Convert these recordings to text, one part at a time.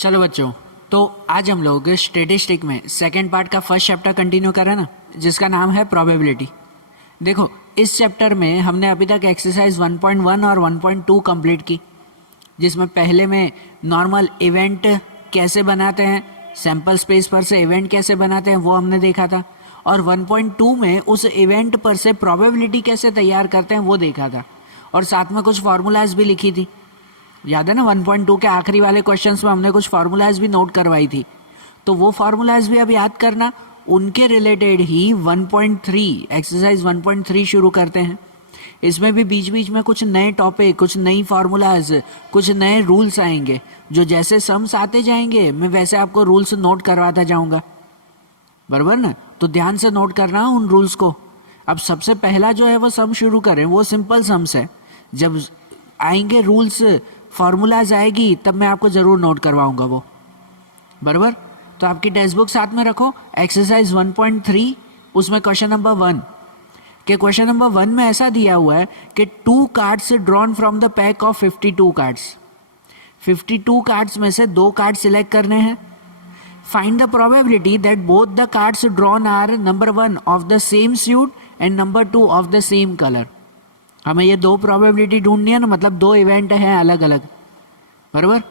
चलो बच्चों, तो आज हम लोग स्टेटिस्टिक में सेकेंड पार्ट का फर्स्ट चैप्टर कंटिन्यू करें ना, जिसका नाम है प्रोबेबिलिटी। देखो, इस चैप्टर में हमने अभी तक एक्सरसाइज 1.1 और 1.2 कंप्लीट की, जिसमें पहले में नॉर्मल इवेंट कैसे बनाते हैं, सैंपल स्पेस पर से इवेंट कैसे बनाते हैं वो हमने देखा था, और 1.2 में उस इवेंट पर से प्रोबेबिलिटी कैसे तैयार करते हैं वो देखा था, और साथ में कुछ फार्मूलाज भी लिखी थी। याद है ना, 1.2 के आखिरी वाले क्वेश्चंस में हमने कुछ फार्मूलाज भी नोट करवाई थी, तो वो फार्मूलाज भी अब याद करना। उनके रिलेटेड ही 1.3 एक्सरसाइज 1.3 शुरू करते हैं। इसमें भी बीच बीच में कुछ नए टॉपिक, कुछ नई फार्मूलाज, कुछ नए रूल्स आएंगे, जो जैसे सम्स आते जाएंगे मैं वैसे आपको रूल्स नोट करवाता जाऊंगा, बराबर ना। तो ध्यान से नोट करना उन रूल्स को। अब सबसे पहला जो है वो सम शुरू करें, वो सिंपल सम्स है। जब आएंगे रूल्स, फार्मूलाज आएगी, तब मैं आपको जरूर नोट करवाऊंगा वो, बराबर। तो आपकी टेक्स्ट बुक साथ में रखो, एक्सरसाइज 1.3, उसमें क्वेश्चन नंबर 1 के क्वेश्चन नंबर 1 में ऐसा दिया हुआ है कि 2 cards drawn from the pack of 52 cards. 52 cards में से 2 कार्ड सिलेक्ट करने हैं। Find the probability that both the cards drawn are number 1 of the same suit and number 2 of the same colour. हमें ये 2 प्रोबेबिलिटी ढूंढनी है ना, मतलब 2 इवेंट हैं अलग अलग, बराबर।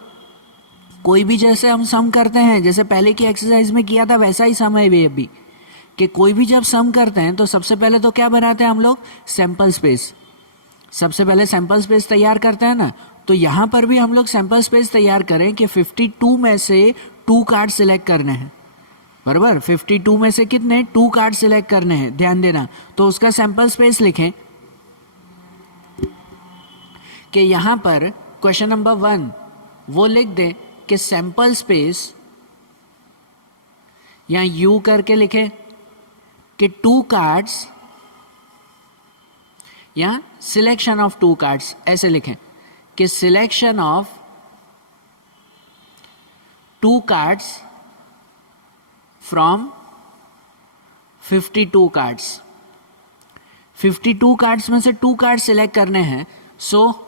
कोई भी जैसे हम सम करते हैं, जैसे पहले की एक्सरसाइज में किया था वैसा ही सम है भी अभी, कि कोई भी जब सम करते हैं तो सबसे पहले तो क्या बनाते हैं हम लोग, सैंपल स्पेस। सबसे पहले सैंपल स्पेस तैयार करते हैं ना, तो यहाँ पर भी हम लोग सैंपल स्पेस तैयार करें कि 52 में से 2 कार्ड सिलेक्ट करने हैं, बराबर। 52 में से कितने, 2 कार्ड सिलेक्ट करने हैं, ध्यान देना। तो उसका सैंपल स्पेस लिखें कि यहाँ पर क्वेश्चन नंबर 1 वो लिख दें कि सैंपल स्पेस, यहाँ यू करके लिखें कि 2 कार्ड्स, यहाँ सिलेक्शन ऑफ 2 कार्ड्स ऐसे लिखें कि selection of 2 cards from 52 cards. 52 cards में से 2 कार्ड सिलेक्ट करने हैं, सो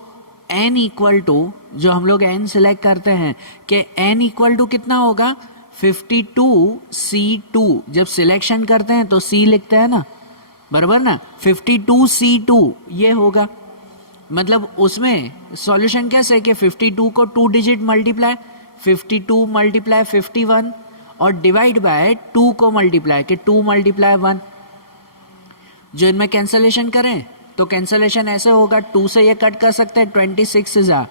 n इक्वल टू, जो हम लोग n सिलेक्ट करते हैं कि n इक्वल टू कितना होगा, 52C2। जब सिलेक्शन करते हैं तो C लिखते हैं ना, बराबर ना, 52C2 ये होगा। मतलब उसमें सॉल्यूशन कैसे कि 52 को 2 डिजिट मल्टीप्लाई, 52 मल्टीप्लाई 51 और डिवाइड बाय 2 को मल्टीप्लाई कि 2 मल्टीप्लाई 1। जो इनमें कैंसलेशन करें तो कैंसलेशन ऐसे होगा, 2 से ये कट कर सकते हैं 26 से जा,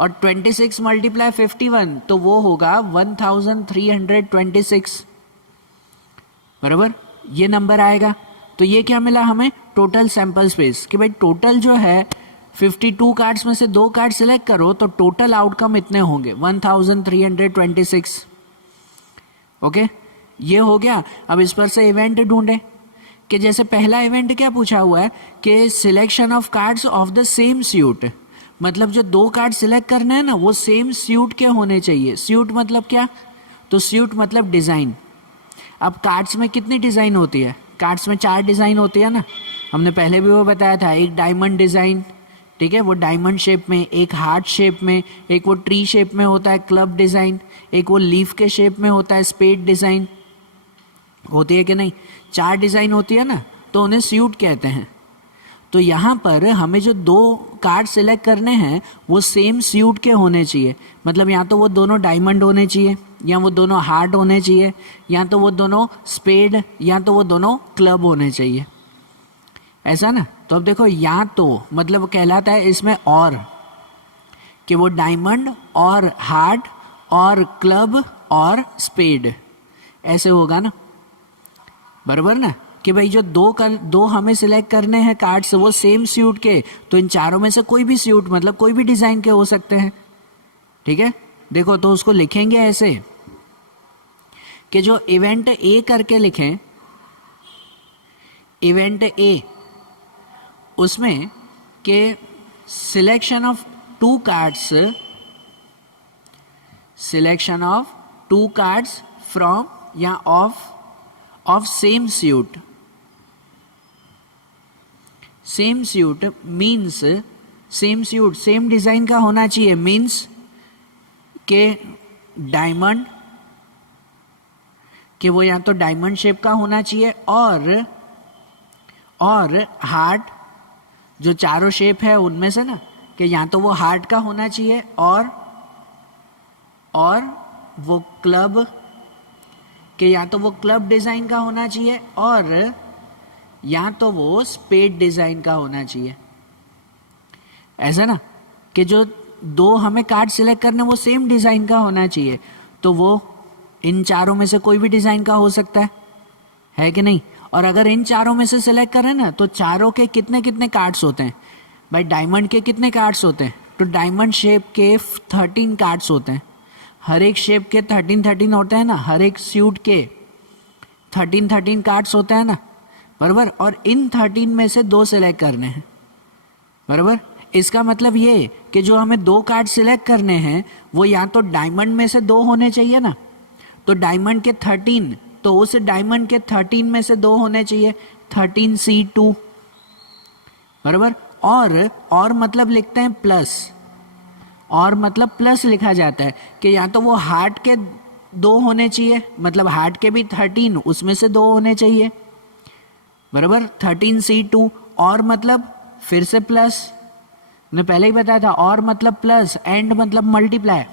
और 26 मल्टीप्लाई 51 तो वो होगा 1326, बराबर, ये नंबर आएगा। तो ये क्या मिला हमें, टोटल सैंपल स्पेस, कि भाई टोटल जो है 52 कार्ड्स में से 2 कार्ड सिलेक्ट करो तो टोटल आउटकम इतने होंगे 1326। ओके, ये हो गया। अब इस पर से इवेंट ढूंढे कि जैसे पहला इवेंट क्या पूछा हुआ है कि selection of cards of the same suit, मतलब जो 2 कार्ड सिलेक्ट करने हैं ना वो सेम सूट के होने चाहिए। सूट मतलब क्या, तो सूट मतलब डिज़ाइन। अब कार्ड्स में कितनी डिज़ाइन होती है, कार्ड्स में 4 डिज़ाइन होती है ना, हमने पहले भी वो बताया था। एक डायमंड डिज़ाइन, ठीक है, वो डायमंड शेप में, एक हार्ट शेप में, एक वो ट्री शेप में होता है क्लब डिज़ाइन, एक वो लीफ के शेप में होता है स्पेड डिज़ाइन, होती है कि नहीं, 4 डिज़ाइन होती है ना, तो उन्हें सूट कहते हैं। तो यहाँ पर हमें जो 2 कार्ड सिलेक्ट करने हैं वो सेम सूट के होने चाहिए, मतलब या तो वो दोनों डायमंड होने चाहिए, या वो दोनों हार्ट होने चाहिए, या तो वो दोनों स्पेड, या तो वो दोनों क्लब होने चाहिए, ऐसा ना। तो अब देखो, या तो मतलब कहलाता है इसमें और, कि वो डायमंड और हार्ट और क्लब और स्पेड ऐसे होगा ना, बराबर ना, कि भाई जो 2 हमें सिलेक्ट करने हैं कार्ड्स वो सेम सूट के, तो इन चारों में से कोई भी सूट मतलब कोई भी डिज़ाइन के हो सकते हैं, ठीक है। देखो, तो उसको लिखेंगे ऐसे कि जो इवेंट ए करके लिखें, इवेंट ए, उसमें के selection of 2 cards, selection of 2 cards from या of same suit. Same suit means same suit same design का होना चाहिए, मीन्स के डायमंड, कि वो या तो डायमंड शेप का होना चाहिए, और हार्ट, जो चारों शेप है उनमें से ना, कि या तो वो हार्ट का होना चाहिए, और वो क्लब, कि या तो वो क्लब डिजाइन का होना चाहिए, और या तो वो स्पेड डिजाइन का होना चाहिए। ऐसा ना, कि जो दो हमें कार्ड सिलेक्ट करने वो सेम डिजाइन का होना चाहिए, तो वो इन चारों में से कोई भी डिजाइन का हो सकता है कि नहीं। और अगर इन चारों में से सिलेक्ट करें ना, तो चारों के कितने कितने कार्ड्स होते हैं भाई? डायमंड के कितने कार्ड्स होते हैं? तो डायमंड शेप के 13 कार्ड्स होते हैं। हर एक शेप के 13 होते हैं ना, हर एक सूट के 13 कार्ड्स होते हैं ना, बराबर। और इन 13 में से 2 सिलेक्ट करने हैं, बराबर। इसका मतलब ये कि जो हमें 2 कार्ड सिलेक्ट करने हैं वो या तो डायमंड में से 2 होने चाहिए ना, तो डायमंड के 13, तो उस डायमंड के 13 में से 2 होने चाहिए, 13C2, बराबर। और मतलब लिखते हैं प्लस, और मतलब प्लस लिखा जाता है कि या तो वो हार्ट के 2 होने चाहिए, मतलब हार्ट के भी 13, उसमें से 2 होने चाहिए, बराबर, 13C2। और मतलब फिर से प्लस, मैंने पहले ही बताया था, और मतलब प्लस, एंड मतलब मल्टीप्लाई।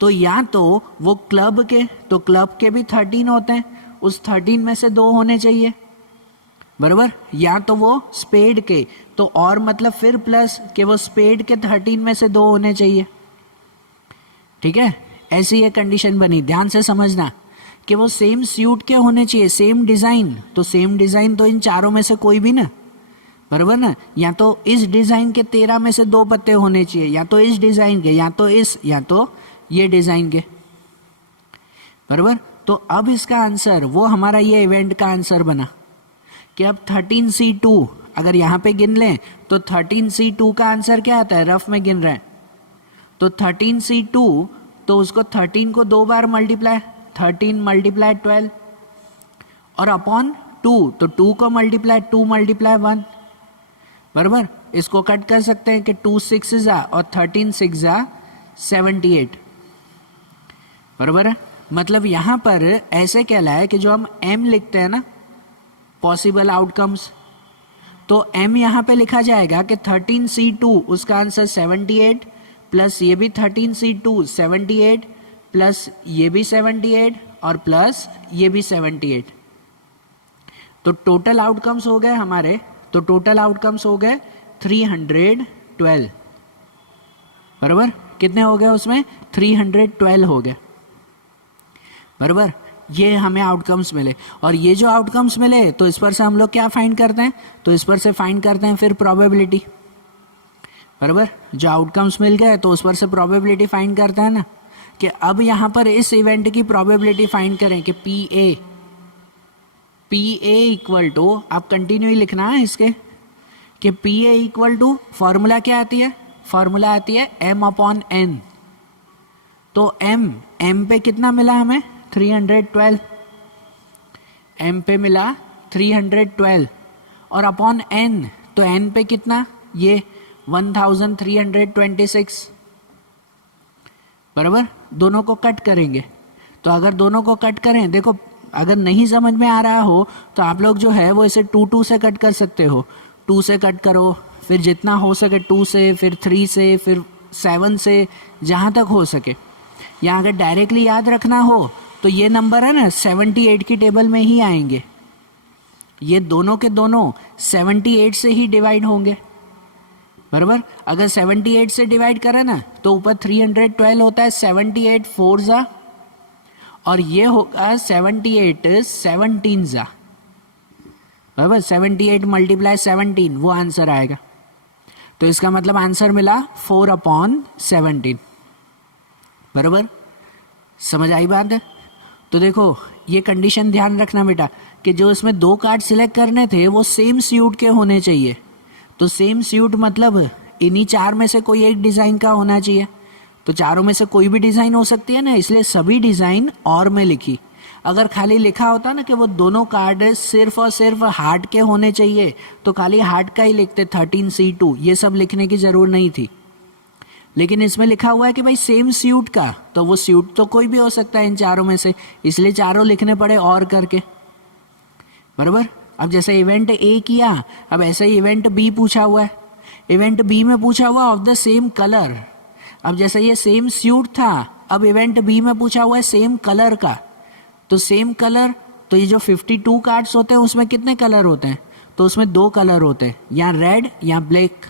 तो या तो वो क्लब के, तो क्लब के भी 13 होते हैं, उस 13 में से 2 होने चाहिए, बराबर। या तो वो स्पेड के, तो और मतलब फिर प्लस, कि वो स्पेड के 13 में से 2 होने चाहिए, ठीक है। ऐसी ये कंडीशन बनी, ध्यान से समझना, कि वो सेम सूट के होने चाहिए, सेम डिजाइन। तो सेम डिजाइन तो इन चारों में से कोई भी ना, बराबर ना। या तो इस डिजाइन के 13 में से 2 पत्ते होने चाहिए, या तो इस डिजाइन के, या तो ये डिजाइन के, बराबर। तो अब इसका आंसर, वो हमारा ये इवेंट का आंसर बना कि अब 13C2 अगर यहाँ पे गिन लें तो 13C2 का आंसर क्या आता है? रफ में गिन रहे हैं तो 13C2, तो उसको 13 को 2 बार मल्टीप्लाई, 13 मल्टीप्लाई 12 और अपॉन 2, तो 2 को मल्टीप्लाई 2 मल्टीप्लाई 1, बराबर। इसको कट कर सकते हैं कि 2 6 जा और 13 6 जा 78, बराबर है। मतलब यहाँ पर ऐसे कहला है कि जो हम m लिखते हैं ना, पॉसिबल आउटकम्स, तो m यहाँ पे लिखा जाएगा कि 13C2 उसका आंसर 78 प्लस ये भी 13C2 78 प्लस ये भी 78 और प्लस ये भी 78, तो टोटल आउटकम्स हो गए हमारे, तो टोटल आउटकम्स हो गए 312, बराबर। कितने हो गए उसमें? 312 हो गए, बराबर। ये हमें आउटकम्स मिले, और ये जो आउटकम्स मिले तो इस पर से हम लोग क्या फाइंड करते हैं? तो इस पर से फाइंड करते हैं फिर प्रोबेबिलिटी, बराबर। जो आउटकम्स मिल गए तो उस पर से प्रोबेबिलिटी फाइंड करते हैं ना, कि अब यहाँ पर इस इवेंट की प्रोबेबिलिटी फाइंड करें कि PA इक्वल टू, आप कंटिन्यू लिखना है इसके, कि PA इक्वल टू फॉर्मूला क्या आती है? फॉर्मूला आती है m/n। तो m पे कितना मिला हमें? 312, m पे मिला 312 और अपॉन n, तो n पे कितना? ये 1326, बराबर। दोनों को कट करेंगे, तो अगर दोनों को कट करें, देखो अगर नहीं समझ में आ रहा हो तो आप लोग जो है वो इसे 2 से कट कर सकते हो, 2 से कट करो, फिर जितना हो सके 2 से, फिर 3 से, फिर 7 से, जहाँ तक हो सके। या अगर डायरेक्टली याद रखना हो तो ये नंबर है ना 78 की टेबल में ही आएंगे, ये दोनों के दोनों 78 से ही डिवाइड होंगे, बराबर। अगर 78 से डिवाइड करें ना तो ऊपर 312 होता है, 78 4 जा, और ये होगा 78 17 जा, बराबर। 78 मल्टीप्लाई 17, वो आंसर आएगा। तो इसका मतलब आंसर मिला 4/17, बराबर। समझ आई बात है? तो देखो ये कंडीशन ध्यान रखना बेटा, कि जो इसमें 2 कार्ड सिलेक्ट करने थे वो सेम सूट के होने चाहिए, तो सेम सूट मतलब इन्हीं 4 में से कोई एक डिज़ाइन का होना चाहिए, तो चारों में से कोई भी डिज़ाइन हो सकती है ना, इसलिए सभी डिज़ाइन और में लिखी। अगर खाली लिखा होता ना कि वो दोनों कार्ड सिर्फ और सिर्फ हार्ट के होने चाहिए तो खाली हार्ट का ही लिखते 13C2, ये सब लिखने की ज़रूरत नहीं थी। लेकिन इसमें लिखा हुआ है कि भाई सेम स्यूट का, तो वो स्यूट तो कोई भी हो सकता है इन चारों में से, इसलिए चारों लिखने पड़े और करके, बराबर। अब जैसे इवेंट ए किया, अब ऐसे ही इवेंट बी पूछा हुआ है, इवेंट बी में पूछा हुआ ऑफ द सेम कलर। अब जैसे ये सेम स्यूट था, अब इवेंट बी में पूछा हुआ है सेम कलर का, तो सेम कलर, तो ये जो 52 कार्ड्स होते हैं उसमें कितने कलर होते हैं, तो उसमें 2 कलर होते हैं, या रेड या ब्लैक।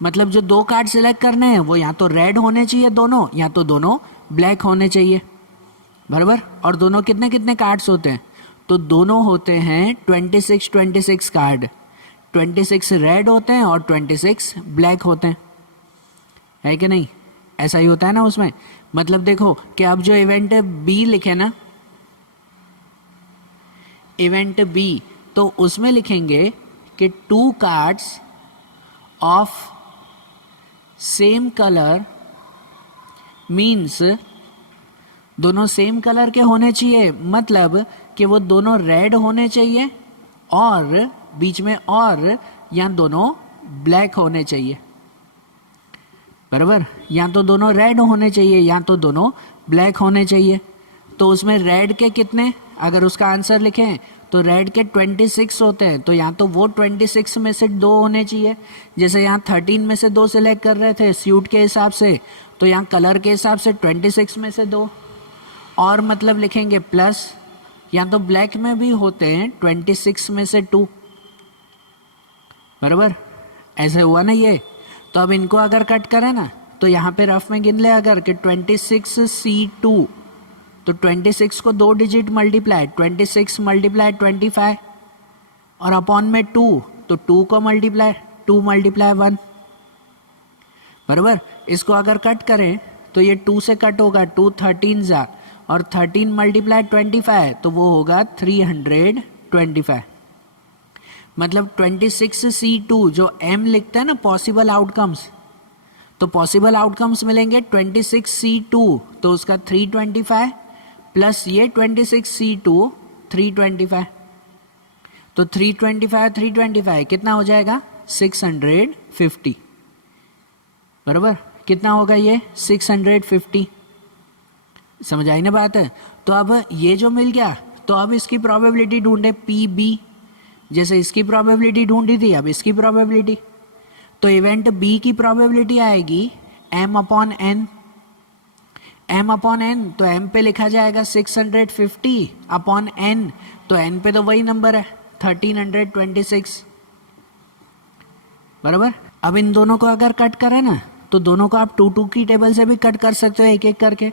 मतलब जो 2 कार्ड सिलेक्ट करने हैं वो या तो रेड होने चाहिए दोनों, या तो दोनों ब्लैक होने चाहिए, बराबर। और दोनों कितने कितने कार्ड्स होते हैं, तो दोनों होते हैं 26 कार्ड, 26 रेड होते हैं और 26 ब्लैक होते हैं, है कि नहीं? ऐसा ही होता है ना उसमें। मतलब देखो कि अब जो इवेंट बी लिखे ना, इवेंट बी, तो उसमें लिखेंगे कि 2 cards of same colour means दोनों सेम कलर के होने चाहिए, मतलब कि वो दोनों रेड होने चाहिए और बीच में और, या दोनों ब्लैक होने चाहिए, बराबर। या तो दोनों रेड होने चाहिए या तो दोनों ब्लैक होने चाहिए। तो उसमें रेड के कितने, अगर उसका आंसर लिखें तो रेड के 26 होते हैं, तो या तो वो 26 में से 2 होने चाहिए, जैसे यहाँ 13 में से 2 सिलेक्ट कर रहे थे स्यूट के हिसाब से, तो यहाँ कलर के हिसाब से 26 में से 2, और मतलब लिखेंगे प्लस, या तो ब्लैक में भी होते हैं 26 में से 2, बराबर। ऐसे हुआ ना ये। तो अब इनको अगर कट करें ना, तो यहाँ पे रफ में गिन ले अगर कि 26C2, तो 26 को 2 डिजिट मल्टीप्लाई, 26 मल्टीप्लाई 25 और अपॉन में 2, तो 2 को मल्टीप्लाई 2 मल्टीप्लाई 1, बराबर। इसको अगर कट करें तो ये 2 से कट होगा, 2 13 जा, और 13 मल्टीप्लाई 25, तो वो होगा 325। मतलब 26C2 जो M लिखते हैं ना पॉसिबल आउटकम्स, तो पॉसिबल आउटकम्स मिलेंगे 26C2, तो उसका 325 प्लस ये 26C2 325, तो 325 कितना हो जाएगा 650, बराबर। कितना होगा ये 650, समझ आई ना बात है। तो अब ये जो मिल गया, तो अब इसकी प्रोबेबिलिटी ढूंढे PB, जैसे इसकी प्रोबेबिलिटी ढूंढी थी अब इसकी प्रोबेबिलिटी, तो इवेंट बी की प्रोबेबिलिटी आएगी m/n, m/n, तो m पे लिखा जाएगा 650/n, तो n पे तो वही नंबर है 1326, बराबर। अब इन दोनों को अगर कट करें ना, तो दोनों को आप 2 की टेबल से भी कट कर सकते हो एक एक करके,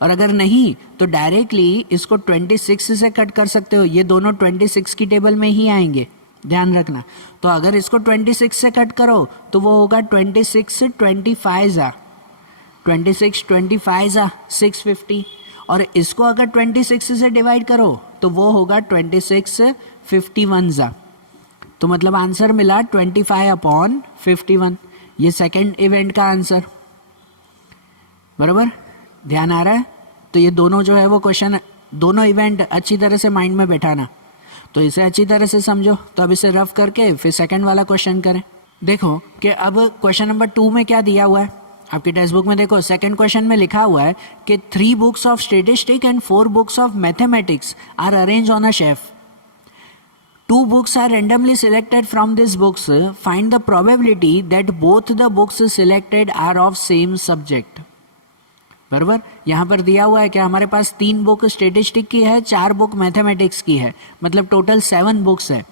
और अगर नहीं तो डायरेक्टली इसको 26 से कट कर सकते हो, ये दोनों 26 की टेबल में ही आएंगे, ध्यान रखना। तो अगर इसको 26 से कट करो तो वो होगा 26 25 जा 650, और इसको अगर 26 से डिवाइड करो तो वो होगा 26 51 जा, तो मतलब आंसर मिला 25/51, ये सेकंड इवेंट का आंसर, बराबर। ध्यान आ रहा है? तो ये दोनों जो है वो क्वेश्चन, दोनों इवेंट अच्छी तरह से माइंड में बैठाना, तो इसे अच्छी तरह से समझो। तो अब इसे रफ करके फिर सेकंड वाला क्वेश्चन करें। देखो कि अब क्वेश्चन नंबर 2 में क्या दिया हुआ है आपकी टेक्स्ट बुक में, देखो सेकंड क्वेश्चन में लिखा हुआ है कि 3 books of statistics and 4 books of mathematics are arrange on a shelf, 2 books are randomly selected from these books, find the probability that both the books selected are of same subject, बराबर। यहाँ पर दिया हुआ है कि हमारे पास 3 book statistic की है, 4 बुक मैथमेटिक्स की है, मतलब टोटल 7 बुक्स है,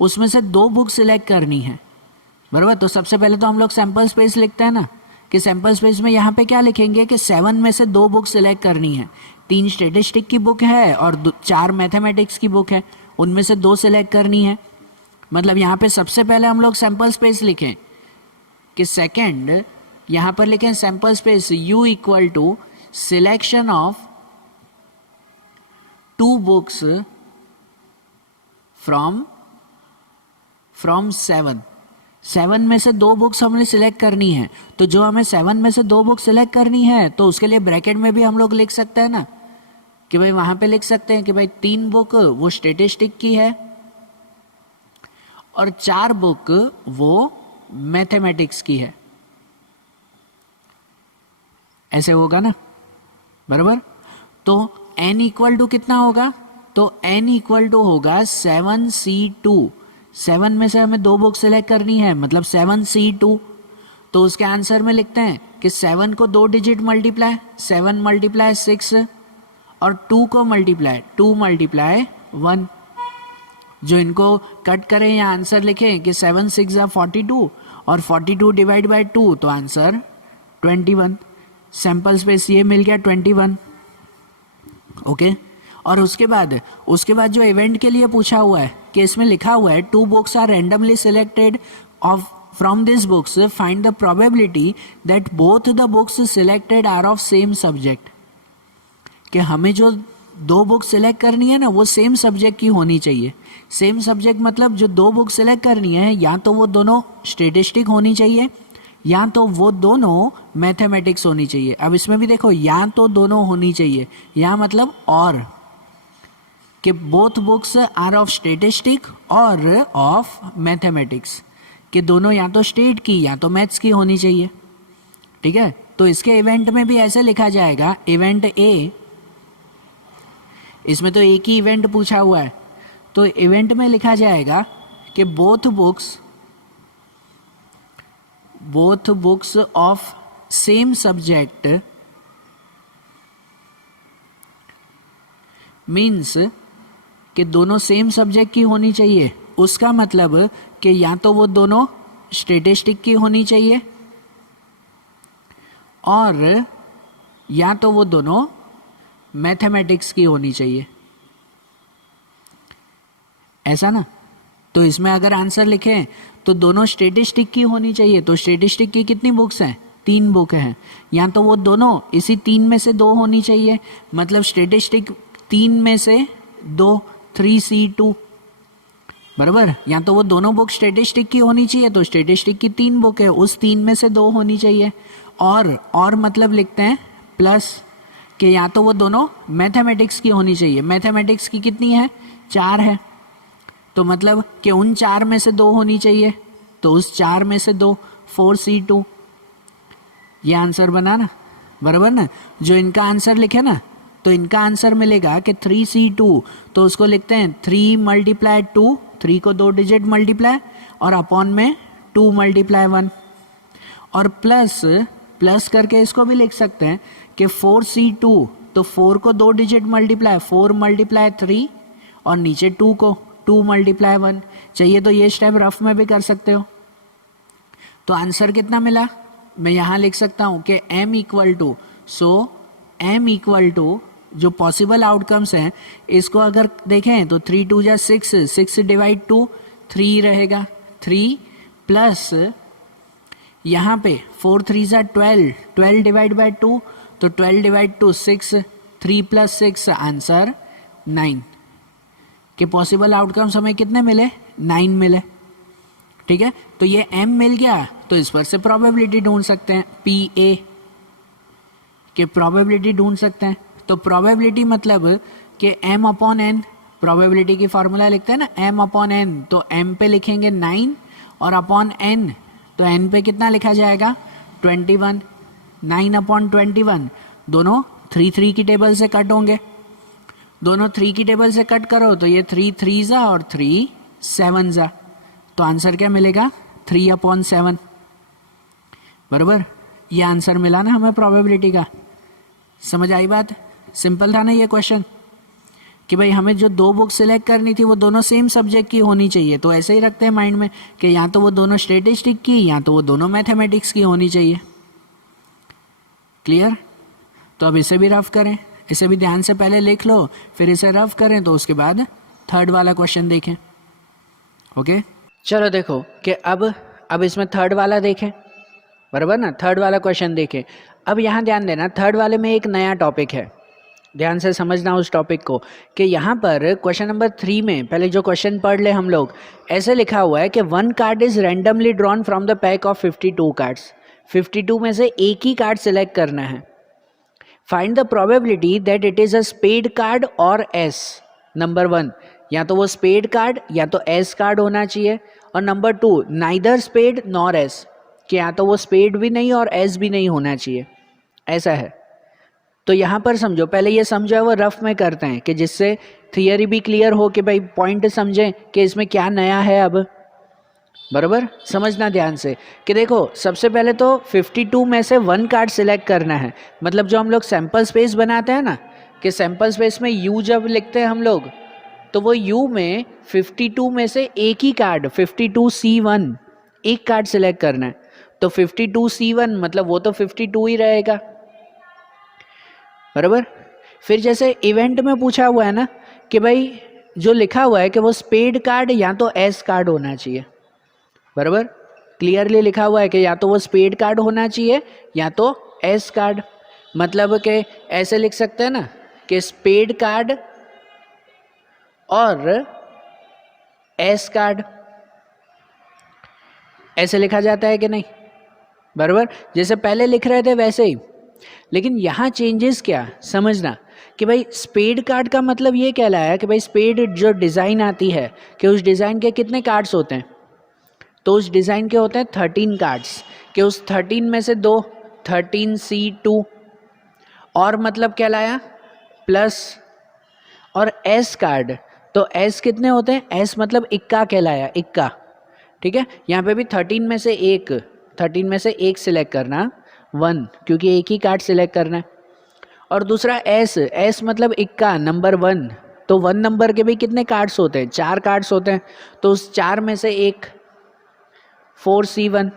उसमें से 2 बुक सिलेक्ट करनी है, बराबर। तो सबसे पहले तो हम लोग सैंपल स्पेस लिखते हैं ना, कि सैंपल स्पेस में यहाँ पे क्या लिखेंगे कि 7 में से 2 बुक सिलेक्ट करनी है, 3 स्टैटिस्टिक की बुक है और 4 मैथमेटिक्स की बुक है, उनमें से 2 सिलेक्ट करनी है। मतलब यहाँ पे सबसे पहले हम लोग सैंपल स्पेस लिखें कि सेकंड, यहाँ पर लिखें sample space U equal to selection of 2 books from 7 में से 2 बुक्स हमने सिलेक्ट करनी है, तो जो हमें 7 में से 2 बुक सिलेक्ट करनी है तो उसके लिए ब्रैकेट में भी हम लोग लिख सकते हैं ना, कि भाई वहां पे लिख सकते हैं कि भाई 3 बुक वो स्टैटिस्टिक की है और 4 बुक वो मैथमेटिक्स की है, ऐसे होगा ना, बराबर। तो n इक्वल टू कितना होगा, तो n इक्वल टू होगा 7C2। 7 में से हमें 2 बुक सेलेक्ट करनी है, मतलब 7C2। तो उसके आंसर में लिखते हैं कि 7 को 2 डिजिट मल्टीप्लाई, 7 मल्टीप्लाई 6 और 2 को मल्टीप्लाई 2 मल्टीप्लाई 1। जो इनको कट करें या आंसर लिखें कि 7 6 42 और 42 डिवाइड बाई 2, तो आंसर 21। सैंपल स्पेस ये मिल गया 21। ओके और उसके बाद जो इवेंट के लिए पूछा हुआ है कि इसमें लिखा हुआ है 2 books are randomly selected of from this books, find the probability that both the books selected are of same subject. कि हमें जो 2 बुक सिलेक्ट करनी है ना, वो सेम सब्जेक्ट की होनी चाहिए। सेम सब्जेक्ट मतलब जो 2 बुक सिलेक्ट करनी है, या तो वो दोनों स्टैटिस्टिक होनी चाहिए या तो वो दोनों मैथमेटिक्स होनी चाहिए। अब इसमें भी देखो, या तो दोनों होनी चाहिए, या मतलब और, कि both books are of statistic और ऑफ मैथमेटिक्स, कि दोनों या तो स्टेट की या तो मैथ्स की होनी चाहिए। ठीक है, तो इसके इवेंट में भी ऐसे लिखा जाएगा, इवेंट ए, इसमें तो एक ही इवेंट पूछा हुआ है, तो इवेंट में लिखा जाएगा कि both books of same subject means कि दोनों सेम सब्जेक्ट की होनी चाहिए। उसका मतलब कि या तो वो दोनों स्टैटिस्टिक की होनी चाहिए और या तो वो दोनों मैथमेटिक्स की होनी चाहिए, ऐसा ना। तो इसमें अगर आंसर लिखें तो दोनों स्टैटिस्टिक की होनी चाहिए। तो स्टैटिस्टिक की कितनी बुक्स हैं, 3 बुक हैं। या तो वो दोनों इसी 3 में से 2 होनी चाहिए, मतलब स्टैटिस्टिक 3 में से 2, 3C2, बराबर। या तो वो दोनों बुक स्टैटिस्टिक की होनी चाहिए, तो स्टैटिस्टिक की 3 बुक है, उस 3 में से 2 होनी चाहिए। और मतलब लिखते हैं प्लस, कि या तो वो दोनों मैथमेटिक्स की होनी चाहिए। मैथमेटिक्स की कितनी है, 4 है, तो मतलब कि उन 4 में से 2 होनी चाहिए, तो उस 4 में से 2, 4C2। ये आंसर बना ना, बराबर ना। जो इनका आंसर लिखे ना, तो इनका आंसर मिलेगा कि 3C2, तो उसको लिखते हैं 3 मल्टीप्लाई 2, 3 को 2 डिजिट मल्टीप्लाई और अपॉन में 2 मल्टीप्लाई 1, और प्लस करके इसको भी लिख सकते हैं कि 4C2, तो 4 को 2 डिजिट मल्टीप्लाई, 4 मल्टीप्लाई 3 और नीचे 2 को 2 मल्टीप्लाई 1। चाहिए तो ये स्टेप रफ में भी कर सकते हो। तो आंसर कितना मिला, मैं यहाँ लिख सकता हूँ कि m equal to, so m equal to जो पॉसिबल आउटकम्स हैं, इसको अगर देखें तो 3 2 जा 6, 6 डिवाइड 2 3 रहेगा, 3 प्लस यहाँ पे 4 3 जा 12, 12 डिवाइड बाई 2, तो 12 डिवाइड 2 6, 3 प्लस 6 आंसर 9। कि पॉसिबल आउटकम्स हमें कितने मिले, 9 मिले। ठीक है, तो ये m मिल गया, तो इस पर से प्रोबेबिलिटी ढूंढ सकते हैं, PA कि प्रोबेबिलिटी ढूंढ सकते हैं। तो प्रोबेबिलिटी मतलब कि m अपॉन n, प्रोबेबिलिटी की फार्मूला लिखते हैं ना, m अपॉन n, तो m पे लिखेंगे 9 और अपॉन n, तो n पे कितना लिखा जाएगा, 21। 9 अपॉन 21, दोनों 3 3 की टेबल से कट होंगे, दोनों 3 की टेबल से कट करो तो ये 3 3 जा और 3 7 जा, तो आंसर क्या मिलेगा, 3 अपॉन 7, बराबर। ये आंसर मिला ना हमें प्रोबेबिलिटी का। समझ आई बात, सिंपल था ना ये क्वेश्चन, कि भाई हमें जो 2 बुक सिलेक्ट करनी थी वो दोनों सेम सब्जेक्ट की होनी चाहिए। तो ऐसे ही रखते हैं माइंड में कि या तो वो दोनों स्टैटिस्टिक की या तो वो दोनों मैथमेटिक्स की होनी चाहिए। क्लियर। तो अब इसे भी रफ करें, इसे भी ध्यान से पहले लिख लो, फिर इसे रफ करें, तो उसके बाद थर्ड वाला क्वेश्चन देखें। ओके, चलो देखो कि अब इसमें थर्ड वाला देखें, बराबर ना। थर्ड वाला क्वेश्चन देखें। अब यहाँ ध्यान देना, थर्ड वाले में एक नया टॉपिक है, ध्यान से समझना उस टॉपिक को, कि यहाँ पर क्वेश्चन नंबर 3 में पहले जो क्वेश्चन पढ़ ले हम लोग, ऐसे लिखा हुआ है कि 1 card is randomly drawn from the pack of 52 cards. 52 में से एक ही कार्ड सिलेक्ट करना है। Find the probability that it is a spade card और एस। नंबर 1, या तो वो स्पेड कार्ड या तो एस कार्ड होना चाहिए, और number 2, neither spade nor ace, कि या तो वो स्पेड भी नहीं और एस भी नहीं होना चाहिए। ऐसा है। तो यहाँ पर समझो, पहले ये समझो वो रफ में करते हैं कि जिससे थियरी भी क्लियर हो कि भाई पॉइंट समझें कि इसमें क्या नया है अब। बराबर समझना ध्यान से कि देखो सबसे पहले तो 52 में से 1 कार्ड सिलेक्ट करना है। मतलब जो हम लोग सैंपल स्पेस बनाते हैं ना, कि सैंपल स्पेस में यू जब लिखते हैं हम लोग, तो वो यू में 52 में से एक ही कार्ड 52C1 एक कार्ड सिलेक्ट करना है। तो 52C1 मतलब वो तो 52 ही रहेगा। बराबर। फिर जैसे इवेंट में पूछा हुआ है ना कि भाई जो लिखा हुआ है कि वो स्पेड कार्ड या तो एस कार्ड होना चाहिए। बराबर क्लियरली लिखा हुआ है कि या तो वो स्पेड कार्ड होना चाहिए या तो एस कार्ड। मतलब कि ऐसे लिख सकते हैं ना कि स्पेड कार्ड और एस कार्ड, ऐसे लिखा जाता है कि नहीं। बराबर जैसे पहले लिख रहे थे वैसे ही। लेकिन यहाँ चेंजेस क्या समझना कि भाई स्पेड कार्ड का मतलब ये कहलाया कि भाई स्पेड जो डिज़ाइन आती है कि उस डिज़ाइन के कितने कार्ड्स होते हैं, तो उस डिज़ाइन के होते हैं 13 कार्ड्स, कि उस 13 में से 2 13C2 और मतलब कहलाया प्लस और एस कार्ड, तो एस कितने होते हैं, एस मतलब इक्का कहलाया, इक्का। ठीक है, यहाँ पे भी 13 में से एक सिलेक्ट करना 1, क्योंकि एक ही कार्ड सिलेक्ट करना है। और दूसरा एस मतलब इक्का नंबर 1, तो 1 नंबर के भी कितने कार्ड्स होते हैं, 4 कार्ड्स होते हैं, तो उस 4 में से एक 4C1।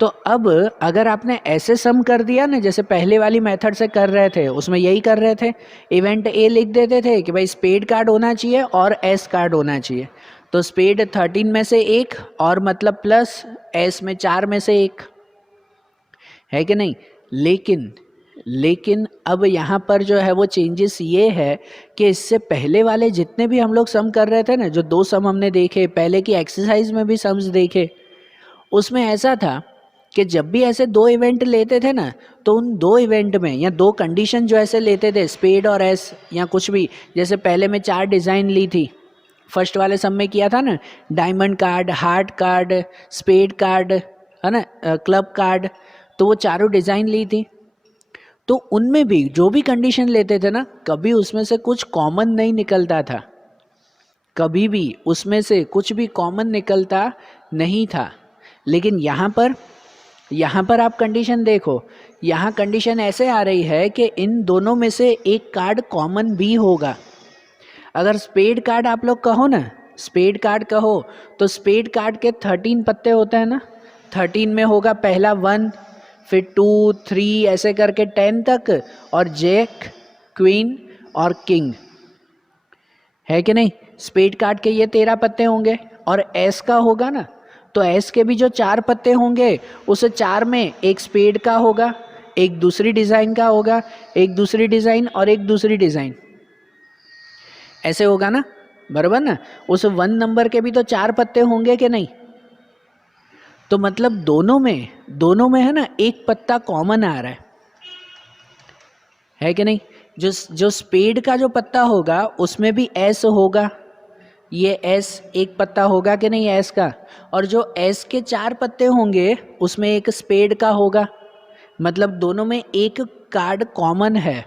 तो अब अगर आपने ऐसे सम कर दिया ना जैसे पहले वाली मेथड से कर रहे थे, उसमें यही कर रहे थे, इवेंट ए लिख देते थे कि भाई स्पेड कार्ड होना चाहिए और एस कार्ड होना चाहिए। तो स्पेड 13 में से एक और मतलब प्लस एस में 4 में से एक, है कि नहीं। लेकिन अब यहाँ पर जो है वो चेंजेस ये है कि इससे पहले वाले जितने भी हम लोग सम कर रहे थे ना, जो 2 सम हमने देखे पहले की एक्सरसाइज में भी सम्स देखे, उसमें ऐसा था कि जब भी ऐसे 2 इवेंट लेते थे ना, तो उन 2 इवेंट में या 2 कंडीशन जो ऐसे लेते थे स्पेड और एस या कुछ भी, जैसे पहले में 4 डिज़ाइन ली थी, फर्स्ट वाले सम में किया था ना, diamond card, heart card, spade card, है ना, क्लब कार्ड, तो वो चारों डिज़ाइन ली थी। तो उनमें भी जो भी कंडीशन लेते थे ना, कभी उसमें से कुछ कॉमन नहीं निकलता था, कभी भी उसमें से कुछ भी कॉमन निकलता नहीं था। लेकिन यहाँ पर आप कंडीशन देखो, यहाँ कंडीशन ऐसे आ रही है कि इन दोनों में से एक कार्ड कॉमन भी होगा। अगर स्पेड कार्ड आप लोग कहो ना, स्पेड कार्ड कहो, तो स्पेड कार्ड के 13 पत्ते होते हैं ना, 13 में होगा पहला 1, फिर 2 3 ऐसे करके 10 तक, और जैक, क्वीन और किंग, है कि नहीं। स्पेड कार्ड के ये 13 पत्ते होंगे और एस का होगा ना, तो एस के भी जो 4 पत्ते होंगे, उस 4 में एक स्पेड का होगा, एक दूसरी डिज़ाइन का होगा, एक दूसरी डिज़ाइन और एक दूसरी डिज़ाइन, ऐसे होगा ना। बराबर ना। उस 1 नंबर के भी तो 4 पत्ते होंगे कि नहीं। तो मतलब दोनों में है ना एक पत्ता कॉमन आ रहा है कि नहीं। जो स्पेड का जो पत्ता होगा उसमें भी एस होगा, ये एस एक पत्ता होगा कि नहीं एस का, और जो एस के 4 पत्ते होंगे उसमें एक स्पेड का होगा, मतलब दोनों में एक कार्ड कॉमन है।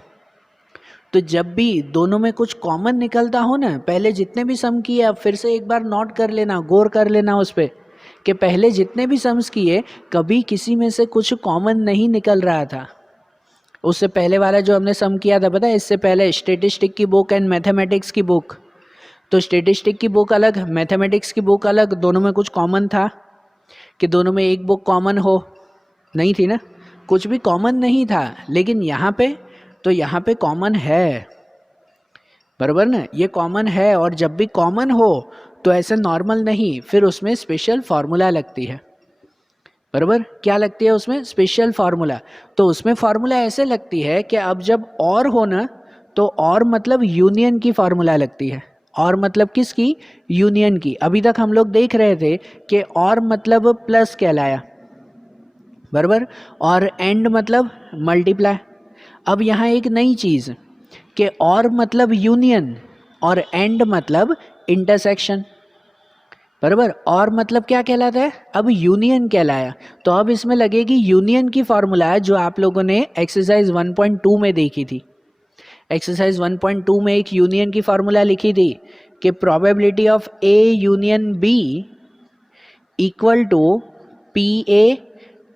तो जब भी दोनों में कुछ कॉमन निकलता हो ना, पहले जितने भी सम किए अब फिर से एक बार नोट कर लेना, गौर कर लेना उस पर, कि पहले जितने भी सम्स किए कभी किसी में से कुछ कॉमन नहीं निकल रहा था। उससे पहले वाला जो हमने सम किया था पता है, इससे पहले स्टैटिस्टिक की बुक एंड मैथमेटिक्स की बुक, तो स्टैटिस्टिक की बुक अलग, मैथमेटिक्स की बुक अलग, दोनों में कुछ कॉमन था कि दोनों में एक बुक कॉमन हो, नहीं थी ना, कुछ भी कॉमन नहीं था। लेकिन यहाँ पे कॉमन है, बराबर ना, ये कॉमन है। और जब भी कॉमन हो तो ऐसे नॉर्मल नहीं, फिर उसमें स्पेशल फार्मूला लगती है। बराबर, क्या लगती है उसमें, स्पेशल फार्मूला। तो उसमें फार्मूला ऐसे लगती है कि अब जब और हो ना, तो और मतलब यूनियन की फार्मूला लगती है। और मतलब किसकी, यूनियन की। अभी तक हम लोग देख रहे थे कि और मतलब प्लस कहलाया, बराबर, और एंड मतलब मल्टीप्लाई। अब यहाँ एक नई चीज़ कि और मतलब यूनियन और एंड मतलब इंटरसेक्शन, बराबर। और मतलब क्या कहलाता है, अब यूनियन कहलाया। तो अब इसमें लगेगी यूनियन की फॉर्मूला है जो आप लोगों ने एक्सरसाइज 1.2 में देखी थी। एक्सरसाइज 1.2 में एक यूनियन की फॉर्मूला लिखी थी कि probability of A union B equal to P A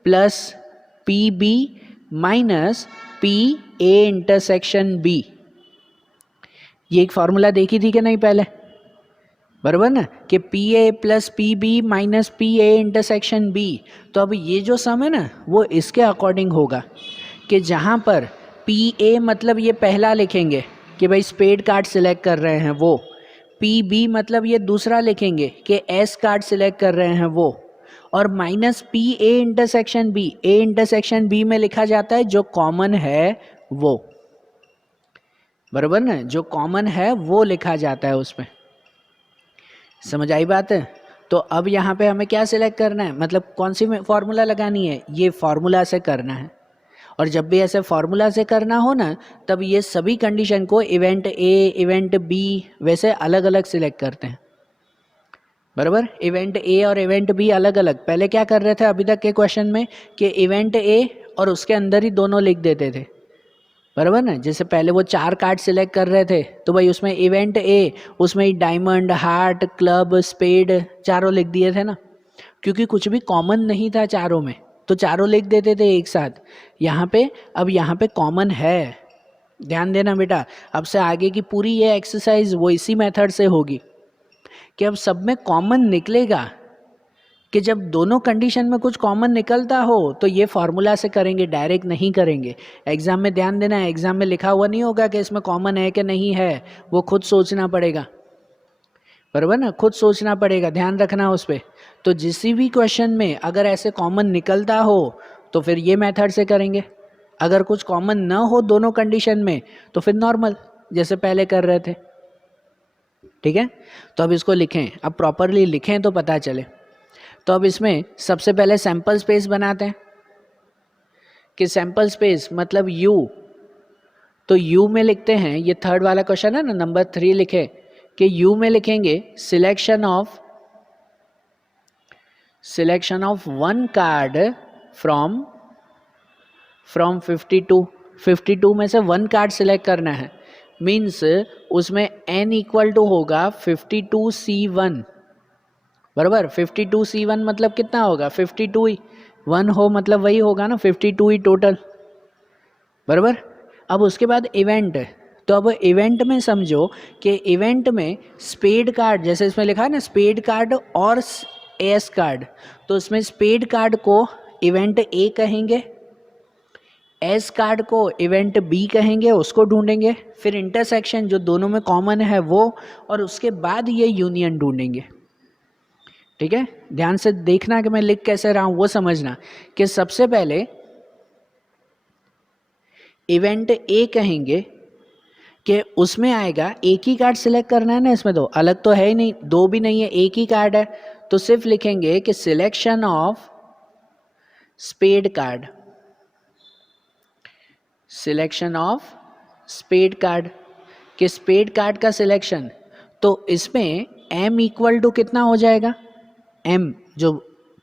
plus P B minus P A intersection B. ये एक फॉर्मूला देखी थी कि नहीं पहले, बराबर ना, कि P A plus P B minus P A intersection B. तो अब ये जो सम है ना वो इसके अकॉर्डिंग होगा कि जहाँ पर पी ए मतलब ये पहला लिखेंगे कि भाई स्पेड कार्ड सिलेक्ट कर रहे हैं वो, पी बी मतलब ये दूसरा लिखेंगे कि एस कार्ड सिलेक्ट कर रहे हैं वो, और minus P A intersection B, A intersection B में लिखा जाता है जो कॉमन है वो, बराबर ना, जो कॉमन है वो लिखा जाता है उसमें। समझ आई बात है। तो अब यहाँ पे हमें क्या सिलेक्ट करना है, मतलब कौन सी फॉर्मूला लगानी है, ये फॉर्मूला से करना है। और जब भी ऐसे फॉर्मूला से करना हो ना तब ये सभी कंडीशन को इवेंट ए इवेंट बी वैसे अलग अलग सिलेक्ट करते हैं, बराबर। इवेंट ए और इवेंट बी अलग अलग। पहले क्या कर रहे थे अभी तक के क्वेश्चन में कि इवेंट ए और उसके अंदर ही दोनों लिख देते थे, बराबर ना। जैसे पहले वो 4 कार्ड सिलेक्ट कर रहे थे तो भाई उसमें इवेंट ए, उसमें ही डायमंड, हार्ट, क्लब, स्पेड चारों लिख दिए थे ना, क्योंकि कुछ भी कॉमन नहीं था चारों में, तो चारों लिख देते थे एक साथ। यहाँ पे अब यहाँ पे कॉमन है, ध्यान देना बेटा। अब से आगे की पूरी ये एक्सरसाइज वो इसी मेथड से होगी कि अब सब में कॉमन निकलेगा, कि जब दोनों कंडीशन में कुछ कॉमन निकलता हो तो ये फॉर्मूला से करेंगे, डायरेक्ट नहीं करेंगे। एग्जाम में ध्यान देना है, एग्जाम में लिखा हुआ नहीं होगा कि इसमें कॉमन है कि नहीं है, वो खुद सोचना पड़ेगा, बराबर ना, खुद सोचना पड़ेगा, ध्यान रखना उस पर। तो जिस भी क्वेश्चन में अगर ऐसे कॉमन निकलता हो तो फिर ये मेथड से करेंगे, अगर कुछ कॉमन ना हो दोनों कंडीशन में तो फिर नॉर्मल जैसे पहले कर रहे थे, ठीक है। तो अब इसको लिखें, अब प्रॉपरली लिखें तो पता चले। तो अब इसमें सबसे पहले सैंपल स्पेस बनाते हैं कि सैंपल स्पेस मतलब U, तो U में लिखते हैं, ये थर्ड वाला क्वेश्चन है ना, नंबर 3 लिखे कि U में लिखेंगे selection of one card from 52 में से वन कार्ड सिलेक्ट करना है। मीन्स उसमें n इक्वल टू होगा 52C1, बराबर। 52C1 मतलब कितना होगा, 52 ही, 1 हो मतलब वही होगा ना, 52 ही टोटल, बराबर। अब उसके बाद इवेंट, तो अब इवेंट में समझो कि इवेंट में स्पेड कार्ड, जैसे इसमें लिखा है ना स्पेड कार्ड और एस कार्ड, तो उसमें स्पेड कार्ड को इवेंट ए कहेंगे, एस कार्ड को इवेंट बी कहेंगे, उसको ढूंढेंगे, फिर इंटरसेक्शन जो दोनों में कॉमन है वो, और उसके बाद ये यूनियन ढूंढेंगे, ठीक है। ध्यान से देखना कि मैं लिख कैसे रहा हूं, वो समझना कि सबसे पहले इवेंट ए कहेंगे कि उसमें आएगा, एक ही कार्ड सिलेक्ट करना है ना, इसमें तो अलग तो है ही नहीं, दो भी नहीं है, एक ही कार्ड है, तो सिर्फ लिखेंगे कि selection of spade card, selection of spade card, कि स्पेड कार्ड का सिलेक्शन। तो इसमें m इक्वल टू कितना हो जाएगा, m जो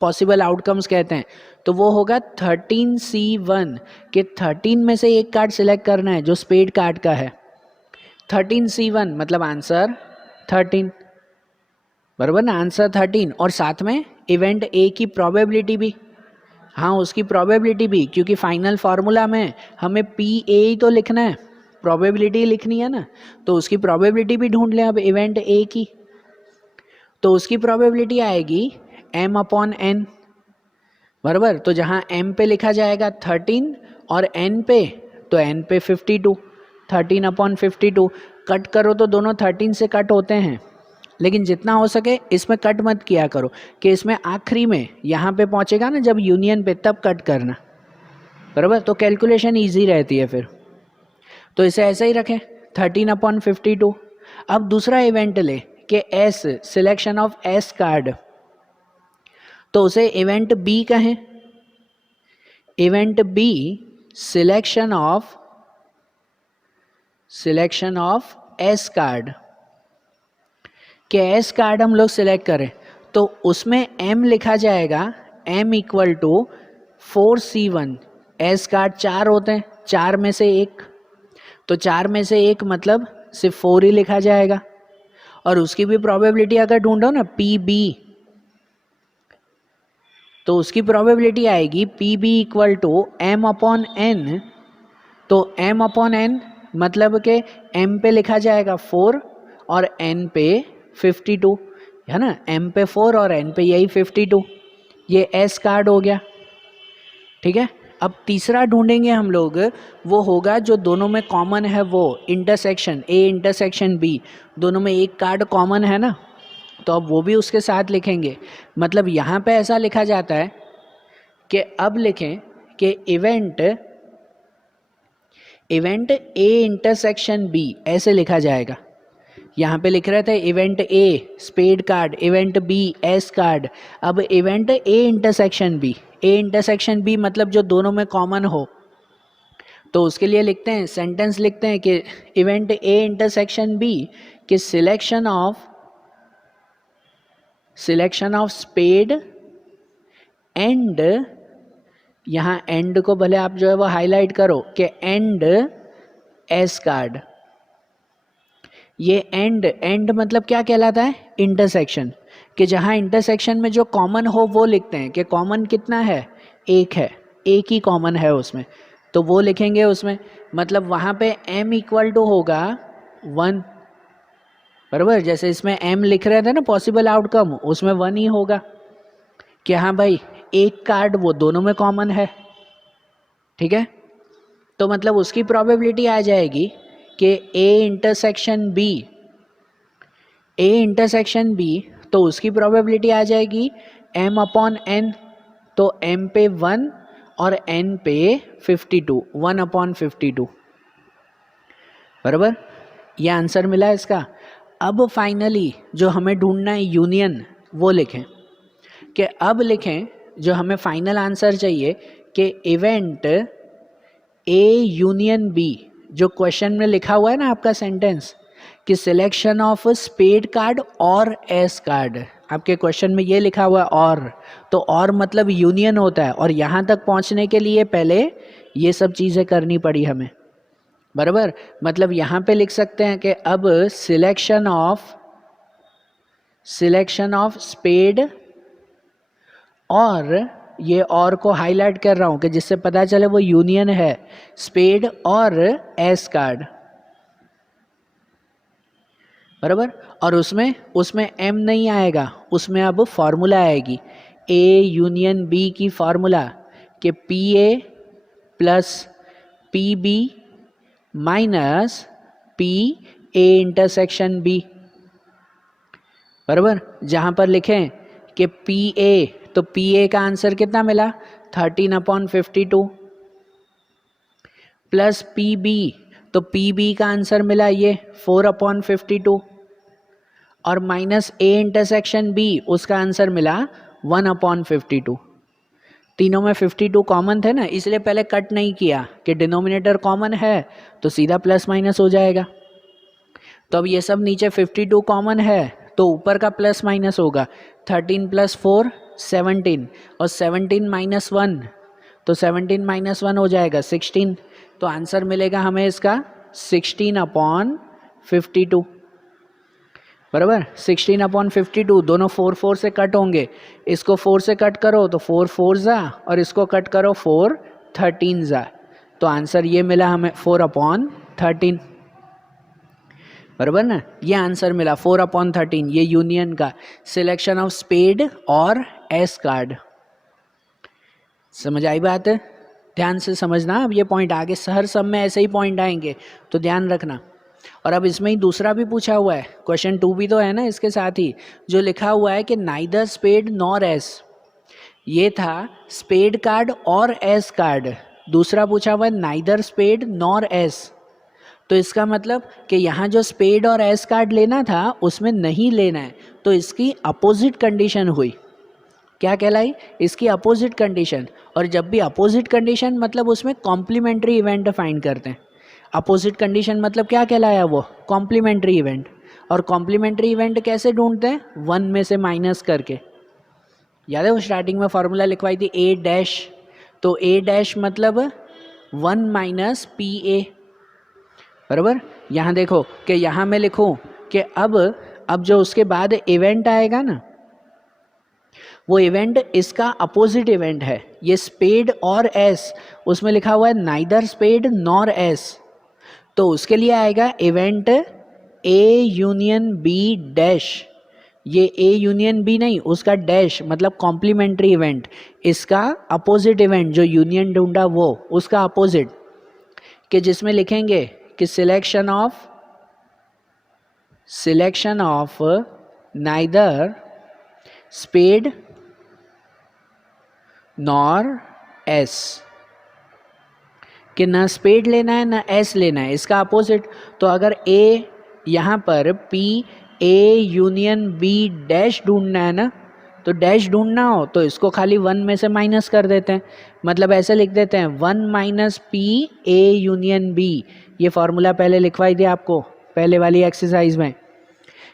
पॉसिबल आउटकम्स कहते हैं, तो वो होगा 13C1, कि 13 में से एक कार्ड सिलेक्ट करना है जो स्पेड कार्ड का है। 13C1 मतलब आंसर 13, बराबर ना, आंसर 13। और साथ में इवेंट ए की प्रोबेबिलिटी भी, हाँ उसकी प्रोबेबिलिटी भी, क्योंकि फाइनल फार्मूला में हमें पी ए ही तो लिखना है, प्रोबेबिलिटी लिखनी है ना, तो उसकी प्रोबेबिलिटी भी ढूंढ लें अब इवेंट ए की। तो उसकी प्रोबेबिलिटी आएगी m/n, बराबर। तो जहाँ m पे लिखा जाएगा 13 और n पे, तो n पे 52, 13/52। कट करो तो दोनों 13 से कट होते हैं, लेकिन जितना हो सके इसमें कट मत किया करो, कि इसमें आखिरी में यहाँ पे पहुँचेगा ना जब यूनियन पे, तब कट करना, बराबर। तो कैलकुलेशन ईजी रहती है फिर, तो इसे ऐसे ही रखें 13/52। अब दूसरा इवेंट ले कि ace, selection of ace card, तो उसे इवेंट बी कहें, event B selection of ace card, कि एस कार्ड हम लोग सिलेक्ट करें, तो उसमें m लिखा जाएगा m equal to 4c1। Ace card 4 होते हैं, 4 में से एक, तो 4 में से एक मतलब सिर्फ 4 ही लिखा जाएगा। और उसकी भी प्रोबेबिलिटी अगर ढूंढो ना पी बी, तो उसकी प्रोबेबिलिटी आएगी P B equal to M upon N. तो m अपॉन एन मतलब के m पे लिखा जाएगा 4 और n पे 52, है ना। m पे 4 और n पे यही 52, ये s कार्ड हो गया। ठीक है, अब तीसरा ढूंढेंगे हम लोग, वो होगा जो दोनों में कॉमन है, वो इंटरसेक्शन a इंटरसेक्शन b, दोनों में एक कार्ड कॉमन है ना, तो अब वो भी उसके साथ लिखेंगे। मतलब यहाँ पे ऐसा लिखा जाता है कि अब लिखें कि इवेंट A इंटरसेक्शन B ऐसे लिखा जाएगा। यहाँ पे लिख रहे थे event A spade card, event B ace card. अब event A intersection B, A intersection B मतलब जो दोनों में कॉमन हो, तो उसके लिए लिखते हैं, सेंटेंस लिखते हैं कि इवेंट A इंटरसेक्शन B कि सिलेक्शन ऑफ स्पेड एंड, यहाँ एंड को भले आप जो है वो हाईलाइट करो कि एंड एस कार्ड। ये एंड मतलब क्या कहलाता है, इंटरसेक्शन, कि जहाँ इंटरसेक्शन में जो कॉमन हो वो लिखते हैं कि कॉमन कितना है, एक है, एक ही कॉमन है उसमें, तो वो लिखेंगे उसमें। मतलब वहाँ पे m इक्वल टू होगा 1, बराबर। जैसे इसमें m लिख रहे थे ना पॉसिबल आउटकम, उसमें 1 ही होगा कि हाँ भाई एक कार्ड वो दोनों में कॉमन है। ठीक है, तो मतलब उसकी प्रोबेबिलिटी आ जाएगी कि A इंटरसेक्शन B, तो उसकी प्रोबेबिलिटी आ जाएगी m अपॉन n, तो m पे 1 और n पे 52, 1 अपॉन 52, बराबर। ये आंसर मिला इसका। अब फाइनली जो हमें ढूंढना है यूनियन, वो लिखें कि अब लिखें जो हमें फाइनल आंसर चाहिए कि इवेंट A यूनियन B, जो क्वेश्चन में लिखा हुआ है ना आपका सेंटेंस कि सिलेक्शन ऑफ स्पेड कार्ड और एस कार्ड, आपके क्वेश्चन में ये लिखा हुआ है और, तो और मतलब यूनियन होता है, और यहाँ तक पहुँचने के लिए पहले ये सब चीज़ें करनी पड़ी हमें, बराबर। मतलब यहाँ पे लिख सकते हैं कि अब सिलेक्शन ऑफ स्पेड, और ये और को हाईलाइट कर रहा हूँ कि जिससे पता चले वो यूनियन है, स्पेड और एस कार्ड, बराबर। और उसमें m नहीं आएगा, उसमें अब फॉर्मूला आएगी A यूनियन B की फॉर्मूला कि PA plus PB minus PA intersection B, बराबर। जहाँ पर लिखें कि PA, तो PA का आंसर कितना मिला 13 अपॉन 52, प्लस PB, तो PB का आंसर मिला ये 4 अपॉन 52, और माइनस A इंटरसेक्शन B, उसका आंसर मिला 1 अपॉन 52। तीनों में 52 कॉमन थे ना, इसलिए पहले कट नहीं किया कि डिनोमिनेटर कॉमन है तो सीधा प्लस माइनस हो जाएगा। तो अब ये सब नीचे 52 कॉमन है तो ऊपर का प्लस माइनस होगा, 13 प्लस 4 17, और 17 माइनस 1, तो 17 माइनस 1 हो जाएगा 16, तो आंसर मिलेगा हमें इसका 16 अपॉन 52, बराबर। 16 अपॉन 52, दोनों 4 4 से कट होंगे, इसको 4 से कट करो तो 4 4 जा, और इसको कट करो 4 13 जा, तो आंसर ये मिला हमें 4 अपॉन 13, बराबर ना। ये आंसर मिला 4 अपॉन 13, ये यूनियन का सिलेक्शन ऑफ स्पेड और एस कार्ड। समझ आई बात है, ध्यान से समझना। अब ये पॉइंट आगे हर सब में ऐसे ही पॉइंट आएंगे तो ध्यान रखना। और अब इसमें ही दूसरा भी पूछा हुआ है, क्वेश्चन 2 भी तो है ना इसके साथ ही, जो लिखा हुआ है कि नाइदर स्पेड नॉर एस, ये था स्पेड कार्ड और एस कार्ड। दूसरा पूछा हुआ है नाइदर स्पेड नॉर एस, तो इसका मतलब कि यहाँ जो स्पेड और एस कार्ड लेना था उसमें नहीं लेना है, तो इसकी अपोजिट कंडीशन हुई, क्या कहलाई, इसकी अपोजिट कंडीशन। और जब भी अपोजिट कंडीशन मतलब उसमें कॉम्प्लीमेंट्री इवेंट फाइंड करते हैं। अपोजिट कंडीशन मतलब क्या कहलाया, वो कॉम्प्लीमेंट्री इवेंट। और कॉम्प्लीमेंट्री इवेंट कैसे ढूंढते हैं, 1 में से माइनस करके। याद है वो स्टार्टिंग में फॉर्मूला लिखवाई थी ए डैश, तो ए डैश मतलब 1 माइनस पी ए, बराबर। यहाँ देखो कि यहाँ मैं लिखूँ कि अब जो उसके बाद इवेंट आएगा ना, वो इवेंट इसका अपोजिट इवेंट है। ये स्पेड और एस, उसमें लिखा हुआ है नाइदर स्पेड नॉर एस, तो उसके लिए आएगा event A union B dash. ये ए यूनियन बी नहीं, उसका डैश मतलब कॉम्प्लीमेंट्री इवेंट, इसका अपोजिट इवेंट जो यूनियन ढूंढा वो उसका अपोजिट, कि जिसमें लिखेंगे कि selection of neither spade nor ace, कि ना स्पेड लेना है ना एस लेना है, इसका अपोजिट। तो अगर ए यहाँ पर P A union B dash ढूंढना है ना, तो डैश ढूंढना हो तो इसको खाली 1 में से माइनस कर देते हैं, मतलब ऐसे लिख देते हैं 1 minus P A union B. ये फॉर्मूला पहले लिखवाई थी आपको पहले वाली एक्सरसाइज में,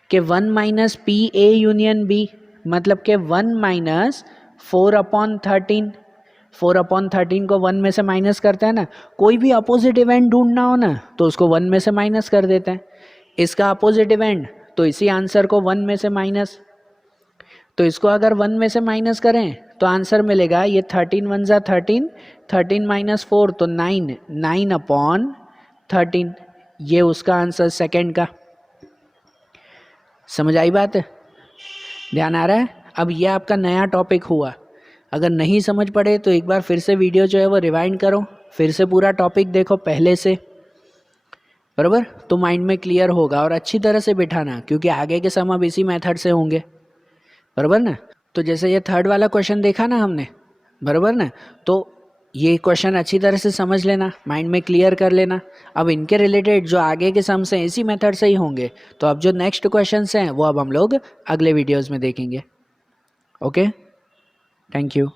कि 1 minus P A union B मतलब कि 1 माइनस 4/13। 4/13 को 1 में से माइनस करते हैं ना, कोई भी अपोजिट इवेंट ढूंढना हो ना तो उसको 1 में से माइनस कर देते हैं। इसका अपोजिट इवेंट, तो इसी आंसर को 1 में से माइनस, तो इसको अगर 1 में से माइनस करें तो आंसर मिलेगा ये 13 1 जा 13, 13 माइनस 4 तो 9, 9/13। ये उसका आंसर सेकंड का। समझ आई बात है, ध्यान आ रहा है। अब ये आपका नया टॉपिक हुआ, अगर नहीं समझ पड़े तो एक बार फिर से वीडियो जो है वो रिवाइंड करो, फिर से पूरा टॉपिक देखो पहले से, बराबर, तो माइंड में क्लियर होगा। और अच्छी तरह से बिठाना, क्योंकि आगे के सम अब इसी मेथड से होंगे, बराबर ना। तो जैसे ये थर्ड वाला क्वेश्चन देखा ना हमने, बराबर ना, तो ये क्वेश्चन अच्छी तरह से समझ लेना, माइंड में क्लियर कर लेना। अब इनके रिलेटेड जो आगे के सम्स हैं इसी मेथड से ही होंगे। तो अब जो नेक्स्ट क्वेश्चंस हैं वो अब हम लोग अगले वीडियोस में देखेंगे। Okay, thank you.